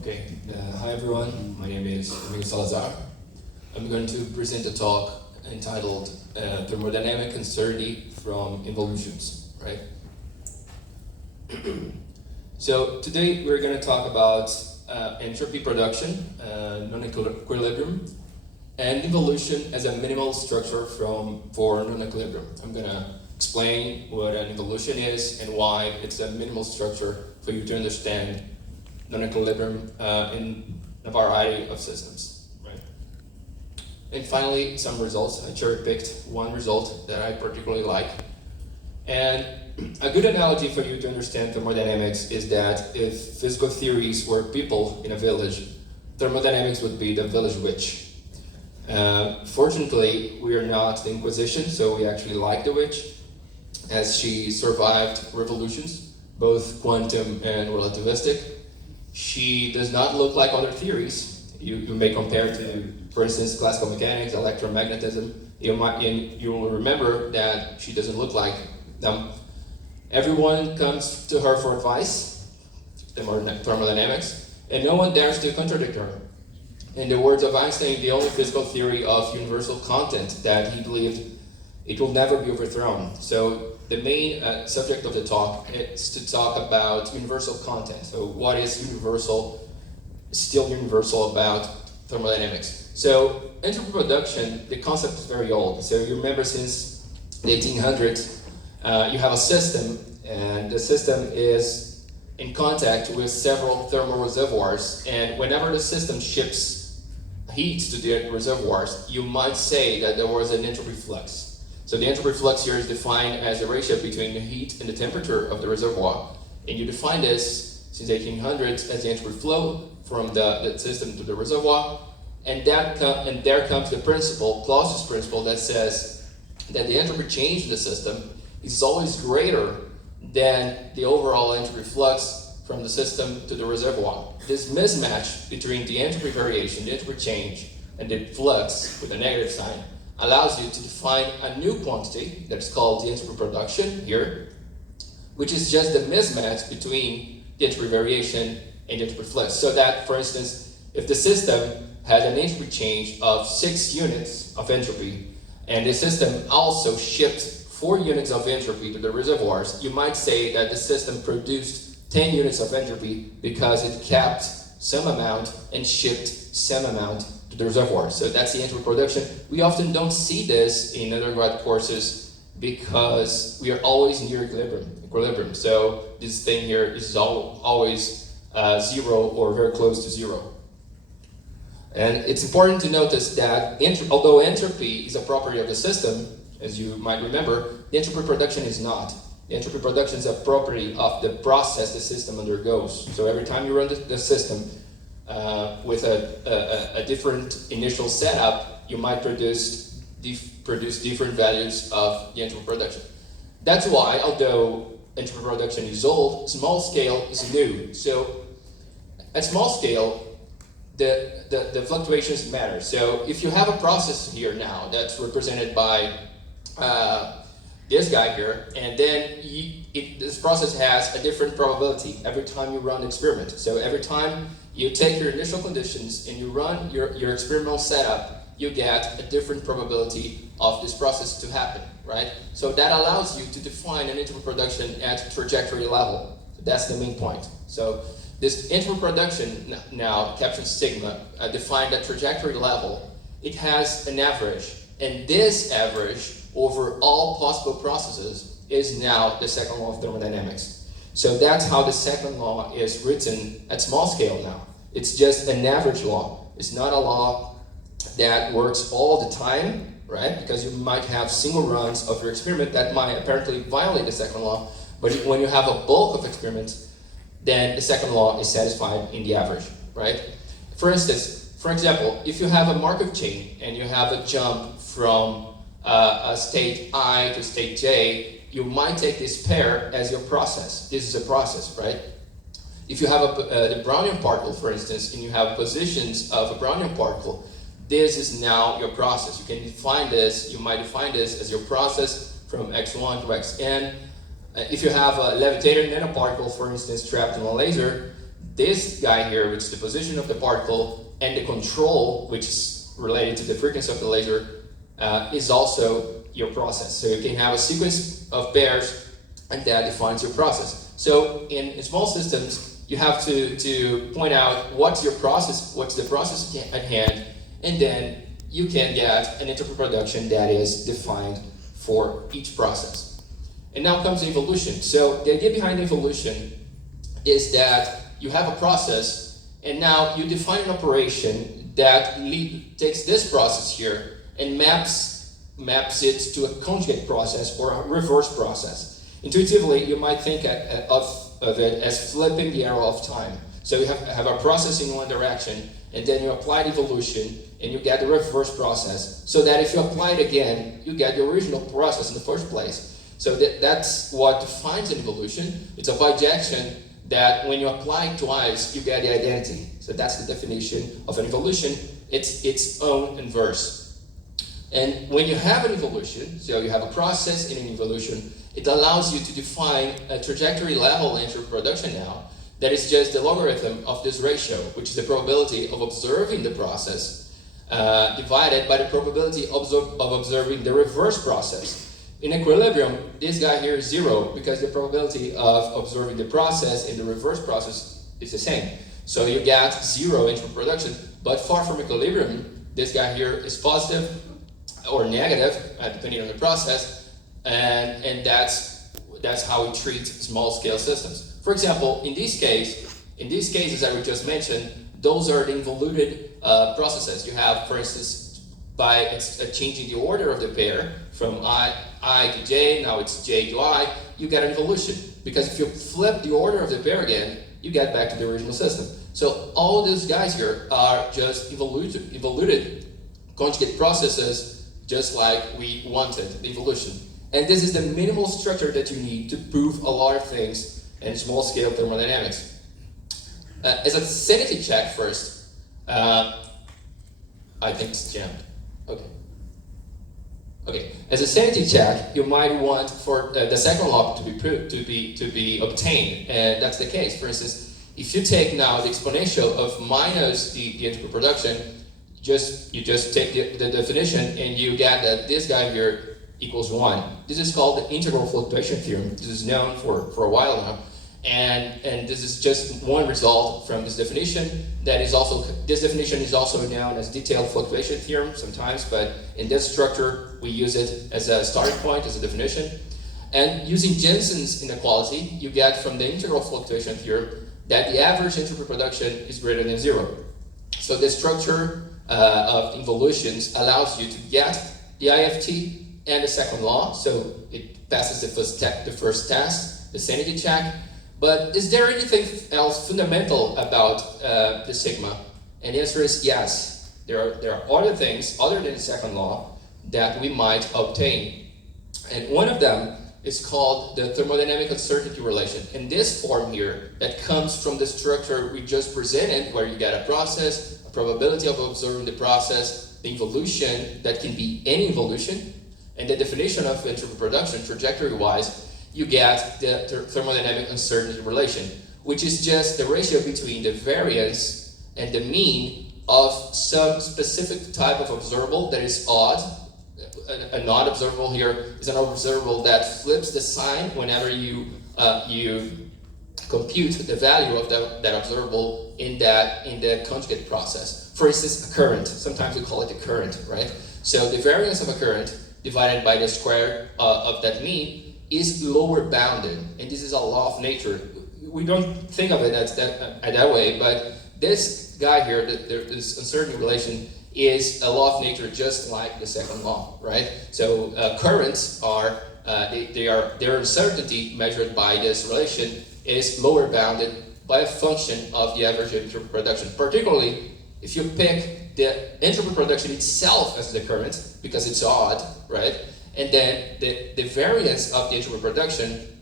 Okay, hi everyone, my name is Domingos Salazar. I'm going to present a talk entitled Thermodynamic Uncertainty from Involutions, right? So today we're going to talk about entropy production, non-equilibrium, and involution as a minimal structure for non-equilibrium. I'm going to explain what an involution is and why it's a minimal structure for you to understand non-equilibrium in a variety of systems, right? And finally, some results. I cherry-picked one result that I particularly like. And a good analogy for you to understand thermodynamics is that if physical theories were people in a village, thermodynamics would be the village witch. Fortunately, we are not the Inquisition, so we actually like the witch, as she survived revolutions, both quantum and relativistic. She does not look like other theories. You may compare to, for instance, classical mechanics, electromagnetism. You will remember that she doesn't look like them. Everyone comes to her for advice, thermodynamics, and no one dares to contradict her. In the words of Einstein, the only physical theory of universal content that he believed it will never be overthrown. So the main subject of the talk is to talk about universal content. So what is universal, still universal about thermodynamics? So entropy production, the concept is very old. So you remember since the 1800s, you have a system, and the system is in contact with several thermal reservoirs, and whenever the system ships heat to the reservoirs, you might say that there was an entropy flux. So the entropy flux here is defined as the ratio between the heat and the temperature of the reservoir. And you define this since 1800s as the entropy flow from the system to the reservoir. And there comes the principle, Clausius principle, that says that the entropy change in the system is always greater than the overall entropy flux from the system to the reservoir. This mismatch between the entropy variation, the entropy change, and the flux with a negative sign allows you to define a new quantity that's called the entropy production here, which is just the mismatch between the entropy variation and the entropy flux. So that, for instance, if the system has an entropy change of 6 units of entropy, and the system also shipped 4 units of entropy to the reservoirs, you might say that the system produced 10 units of entropy because it kept some amount and shipped some amount to the reservoir. So that's the entropy production. We often don't see this in undergrad courses because we are always near equilibrium. So this thing here is always 0 or very close to 0. And it's important to notice that although entropy is a property of the system, as you might remember, the entropy production is not. The entropy production is a property of the process the system undergoes. So every time you run the system with a different initial setup, you might produce different values of the entropy production. That's why, although entropy production is old, small scale is new. So at small scale, the fluctuations matter. So if you have a process here now that's represented by this guy here, and then this process has a different probability every time you run the experiment. So every time you take your initial conditions and you run your experimental setup, you get a different probability of this process to happen, right? So that allows you to define an entropy production at trajectory level. So that's the main point. So this entropy production now, caption sigma, defined at trajectory level, it has an average, and this average over all possible processes is now the second law of thermodynamics. So that's how the second law is written at small scale now. It's just an average law. It's not a law that works all the time, right? Because you might have single runs of your experiment that might apparently violate the second law, but when you have a bulk of experiments, then the second law is satisfied in the average, right? For example, if you have a Markov chain and you have a jump from a state I to state J, you might take this pair as your process. This is a process, right? If you have the Brownian particle, for instance, and you have positions of a Brownian particle, this is now your process. You can define this, you might define this as your process from x1 to xn. If you have a levitating nanoparticle, for instance, trapped in a laser, this guy here, which is the position of the particle, and the control, which is related to the frequency of the laser, is also your process. So you can have a sequence of pairs, and that defines your process. So in small systems, you have to point out what's your process, what's the process at hand, and then you can get an interval production that is defined for each process. And now comes evolution. So the idea behind evolution is that you have a process, and now you define an operation that takes this process here and maps it to a conjugate process or a reverse process. Intuitively, you might think of it as flipping the arrow of time. So you have a process in one direction, and then you apply evolution, and you get the reverse process, so that if you apply it again, you get the original process in the first place. So that's what defines an evolution. It's a bijection that when you apply it twice, you get the identity. So that's the definition of an evolution. It's its own inverse. And when you have an evolution, so you have a process in an evolution, it allows you to define a trajectory level entropy production now that is just the logarithm of this ratio, which is the probability of observing the process divided by the probability of observing the reverse process. In equilibrium, this guy here is 0 because the probability of observing the process in the reverse process is the same. So you get 0 entropy production, but far from equilibrium, this guy here is positive or negative, depending on the process, and that's how we treat small-scale systems. For example, in these cases that we just mentioned, those are the involuted processes. You have, for instance, by changing the order of the pair from I to J, now it's J to I, you get an evolution. Because if you flip the order of the pair again, you get back to the original system. So all these guys here are just evoluted conjugate processes, just like we wanted the evolution. And this is the minimal structure that you need to prove a lot of things in small-scale thermodynamics. As a sanity check first, I think it's jammed. Okay. As a sanity check, you might want for the second law to be obtained, and that's the case. For instance, if you take now the exponential of minus the entropy production, you just take the definition and you get that this guy here equals 1. This is called the integral fluctuation theorem. This is known for a while now. And this is just one result from this definition. This definition is also known as detailed fluctuation theorem sometimes, but in this structure, we use it as a starting point, as a definition. And using Jensen's inequality, you get from the integral fluctuation theorem that the average entropy production is greater than 0. So the structure of involutions allows you to get the IFT and the second law, so it passes the first test, the sanity check. But is there anything else fundamental about the sigma? And the answer is yes. There are other things other than the second law that we might obtain. And one of them is called the thermodynamic uncertainty relation. And this form here that comes from the structure we just presented, where you get a process, a probability of observing the process, the involution that can be any involution, and the definition of entropy production trajectory-wise, you get the thermodynamic uncertainty relation, which is just the ratio between the variance and the mean of some specific type of observable that is odd. A non-observable here is an observable that flips the sign whenever you compute the value of that observable in the conjugate process. For instance, a current. Sometimes we call it a current, right? So the variance of a current divided by the square of that mean is lower bounded, and this is a law of nature. We don't think of it as that way, but this guy here, this uncertainty relation, is a law of nature just like the second law, right? So currents are their uncertainty measured by this relation is lower bounded by a function of the average entropy production. Particularly, if you pick the entropy production itself as the current, because it's odd, right? And then the variance of the entropy production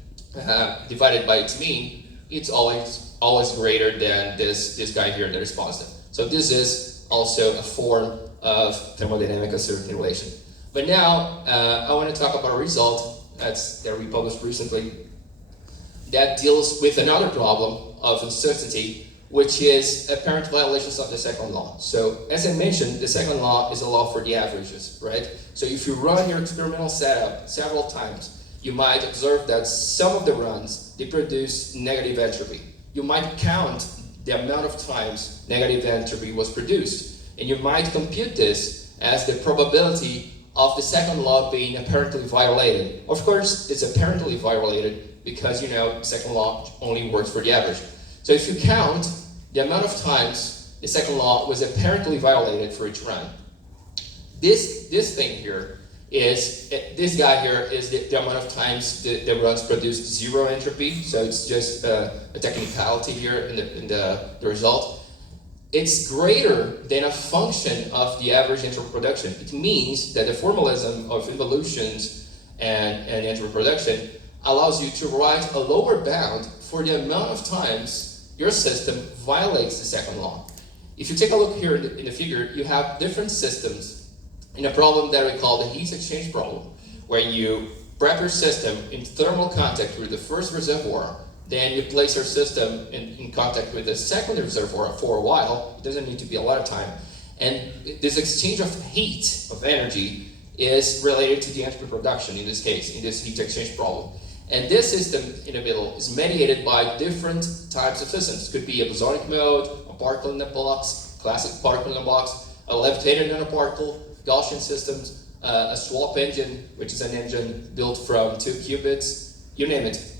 divided by its mean, it's always greater than this guy here that is positive. So this is also a form of thermodynamic uncertainty relation. But now I want to talk about a result that we published recently that deals with another problem of uncertainty, which is apparent violations of the second law. So as I mentioned, the second law is a law for the averages, right? So if you run your experimental setup several times, you might observe that some of the runs, they produce negative entropy. You might count the amount of times negative entropy was produced, and you might compute this as the probability of the second law being apparently violated. Of course, it's apparently violated because you know the second law only works for the average. So if you count the amount of times the second law was apparently violated for each run, this thing here is, this guy here is the amount of times the runs produced zero entropy. So it's just a technicality here in the result. It's greater than a function of the average entropy production. It means that the formalism of involutions and entropy production allows you to write a lower bound for the amount of times your system violates the second law. If you take a look here in the figure, you have different systems in a problem that we call the heat exchange problem, where you prep your system in thermal contact with the first reservoir, then you place your system in contact with the second reservoir for a while. It doesn't need to be a lot of time. And this exchange of heat, of energy, is related to the entropy production in this case, in this heat exchange problem. And this system in the middle is mediated by different types of systems. It could be a bosonic mode, a particle in a box, classic particle in a box, a levitated nanoparticle, Gaussian systems, a swap engine, which is an engine built from 2 qubits, you name it.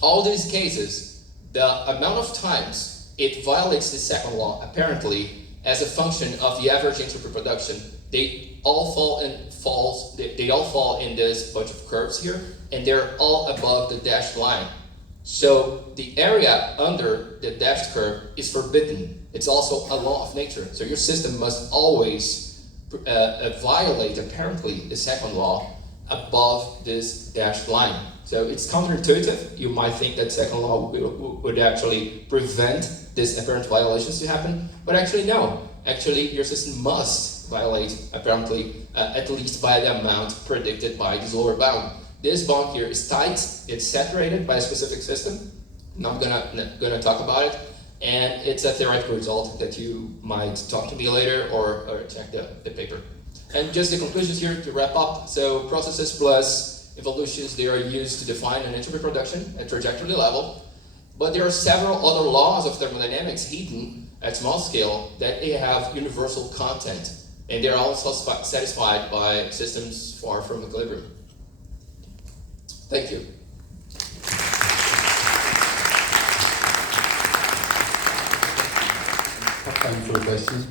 All these cases, the amount of times it violates the second law, apparently, as a function of the average entropy production, they all fall in this bunch of curves here, and they're all above the dashed line. So the area under the dashed curve is forbidden. It's also a law of nature. So your system must always violate, apparently, the second law above this dashed line. So it's counterintuitive. You might think that second law would actually prevent these apparent violations to happen, but actually no. Actually, your system must violate, apparently, at least by the amount predicted by this lower bound. This bound here is tight. It's saturated by a specific system. I'm not gonna talk about it. And it's a theoretical result that you might talk to me later or check the paper. And just the conclusions here to wrap up. So processes plus evolutions, they are used to define an entropy production at trajectory level. But there are several other laws of thermodynamics hidden at small scale that they have universal content. And they're also satisfied by systems far from equilibrium. Thank you. Time for questions.